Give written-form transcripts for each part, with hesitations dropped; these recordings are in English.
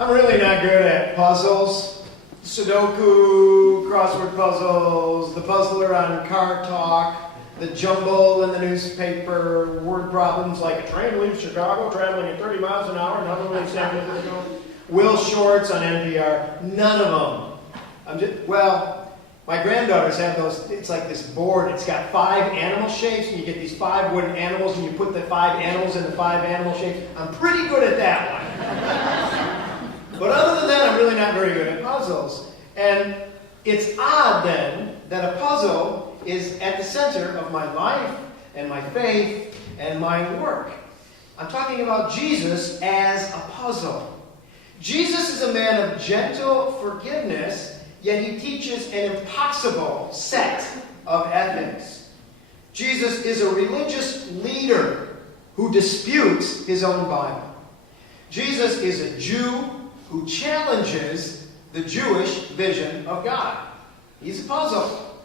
I'm really not good at puzzles. Sudoku, crossword puzzles, the puzzler on Car Talk, the jumble in the newspaper, word problems like a train leaves Chicago traveling at 30 miles an hour, none of them in San Francisco. Will Shorts on NPR, none of them. My granddaughters have those, it's like this board, it's got 5 animal shapes, and you get these 5 wooden animals, and you put the 5 animals in the 5 animal shapes. I'm pretty good at that one. But other than that, I'm really not very good at puzzles. And it's odd, then, that a puzzle is at the center of my life, and my faith, and my work. I'm talking about Jesus as a puzzle. Jesus is a man of gentle forgiveness, yet he teaches an impossible set of ethics. Jesus is a religious leader who disputes his own Bible. Jesus is a Jew who challenges the Jewish vision of God. He's a puzzle.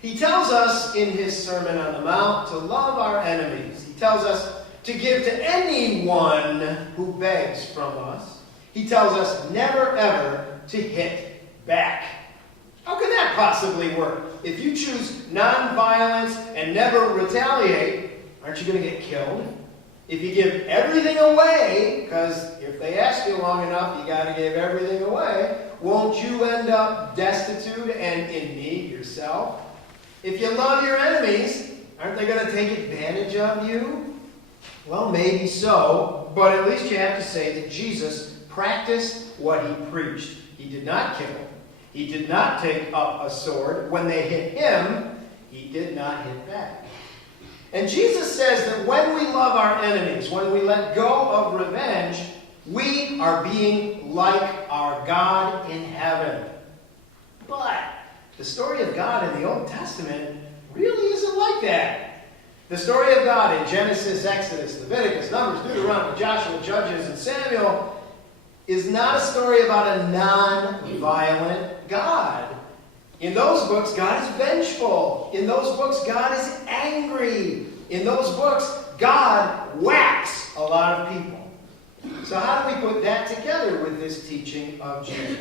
He tells us in his Sermon on the Mount to love our enemies. He tells us to give to anyone who begs from us. He tells us never ever to hit back. How can that possibly work? If you choose nonviolence and never retaliate, aren't you going to get killed? If you give everything away, because if they ask you long enough, you got to give everything away, won't you end up destitute and in need yourself? If you love your enemies, aren't they going to take advantage of you? Well, maybe so, but at least you have to say that Jesus practiced what he preached. He did not kill. He did not take up a sword. When they hit him, he did not hit back. And Jesus says that when we love our enemies, when we let go of revenge, we are being like our God in heaven. But the story of God in the Old Testament really isn't like that. The story of God in Genesis, Exodus, Leviticus, Numbers, Deuteronomy, Joshua, Judges, and Samuel is not a story about a non-violent God. In those books, God is vengeful. In those books, God is angry. In those books, God whacks a lot of people. So how do we put that together with this teaching of Jesus?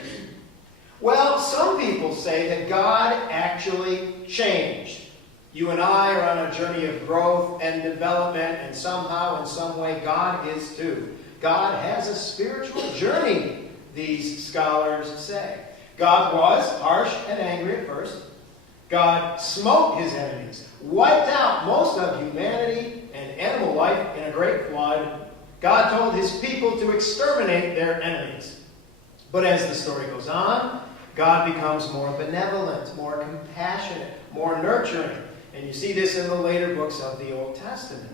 Well, some people say that God actually changed. You and I are on a journey of growth and development, and somehow, in some way, God is too. God has a spiritual journey, these scholars say. God was harsh and angry at first. God smote his enemies, wiped out most of humanity and animal life in a great flood. God told his people to exterminate their enemies. But as the story goes on, God becomes more benevolent, more compassionate, more nurturing. And you see this in the later books of the Old Testament.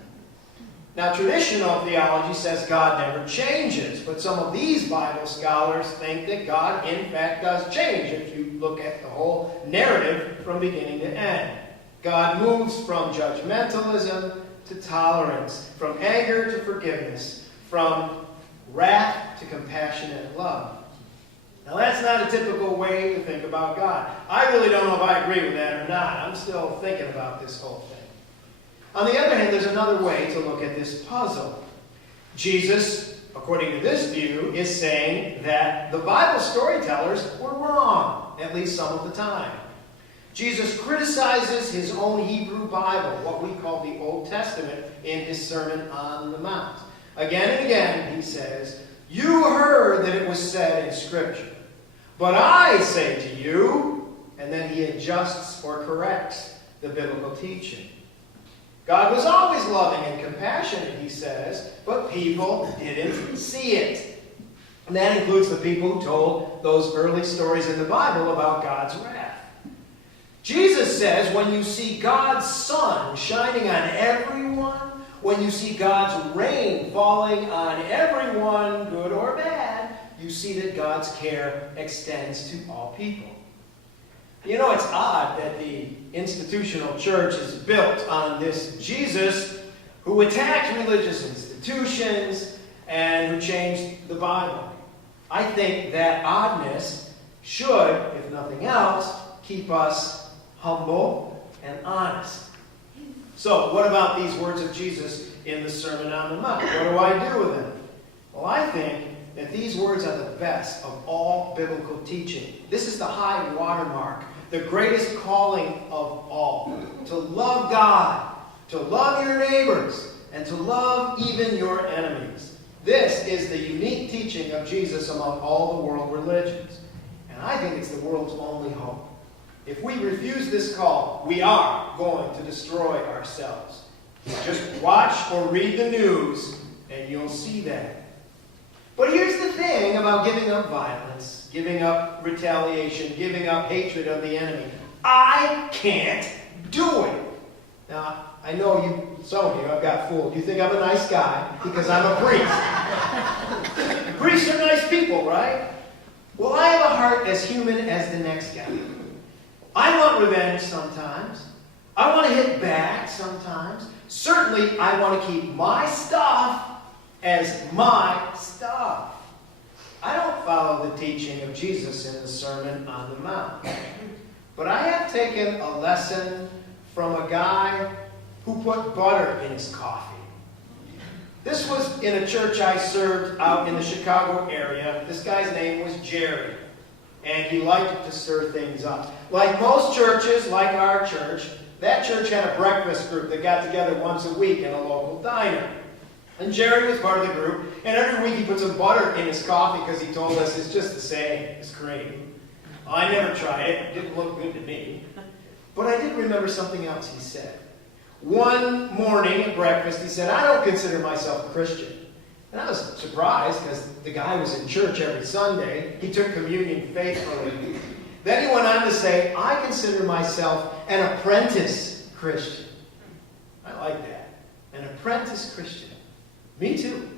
Now, traditional theology says God never changes, but some of these Bible scholars think that God, in fact, does change if you look at the whole narrative from beginning to end. God moves from judgmentalism to tolerance, from anger to forgiveness, from wrath to compassionate love. Now, that's not a typical way to think about God. I really don't know if I agree with that or not. I'm still thinking about this whole thing. On the other hand, there's another way to look at this puzzle. Jesus, according to this view, is saying that the Bible storytellers were wrong, at least some of the time. Jesus criticizes his own Hebrew Bible, what we call the Old Testament, in his Sermon on the Mount. Again and again, he says, "You heard that it was said in Scripture, but I say to you," and then he adjusts or corrects the biblical teaching. God was always loving and compassionate, he says, but people didn't see it. And that includes the people who told those early stories in the Bible about God's wrath. Jesus says when you see God's sun shining on everyone, when you see God's rain falling on everyone, good or bad, you see that God's care extends to all people. You know, it's odd that the institutional church is built on this Jesus who attacked religious institutions and who changed the Bible. I think that oddness should, if nothing else, keep us humble and honest. So, what about these words of Jesus in the Sermon on the Mount? What do I do with them? Well, I think that these words are the best of all biblical teaching. This is the high watermark, the greatest calling of all. To love God, to love your neighbors, and to love even your enemies. This is the unique teaching of Jesus among all the world religions. And I think it's the world's only hope. If we refuse this call, we are going to destroy ourselves. Just watch or read the news, and you'll see that. But here's the thing about giving up violence, giving up retaliation, giving up hatred of the enemy. I can't do it. Now, I know some of you, I've got fooled. You think I'm a nice guy because I'm a priest. Priests are nice people, right? Well, I have a heart as human as the next guy. I want revenge sometimes. I want to hit back sometimes. Certainly, I want to keep my stuff as my stuff. I don't follow the teaching of Jesus in the Sermon on the Mount. But I have taken a lesson from a guy who put butter in his coffee. This was in a church I served out in the Chicago area. This guy's name was Jerry. And he liked to stir things up. Like most churches, like our church, that church had a breakfast group that got together once a week in a local diner. And Jerry was part of the group, and every week he put some butter in his coffee because he told us it's just the same as cream. I never tried it. It didn't look good to me. But I did remember something else he said. One morning at breakfast, he said, I don't consider myself a Christian. And I was surprised because the guy was in church every Sunday. He took communion faithfully. Then he went on to say, I consider myself an apprentice Christian. I like that. An apprentice Christian. Me too.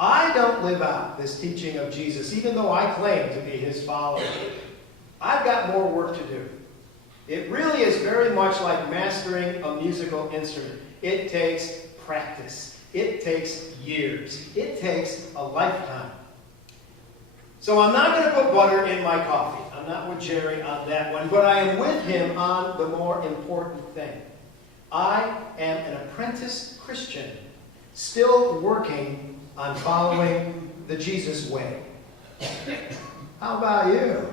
I don't live out this teaching of Jesus, even though I claim to be his follower. I've got more work to do. It really is very much like mastering a musical instrument. It takes practice. It takes years. It takes a lifetime. So I'm not going to put butter in my coffee. I'm not with Jerry on that one, but I am with him on the more important thing. I am an apprentice Christian, still working on following the Jesus way. How about you?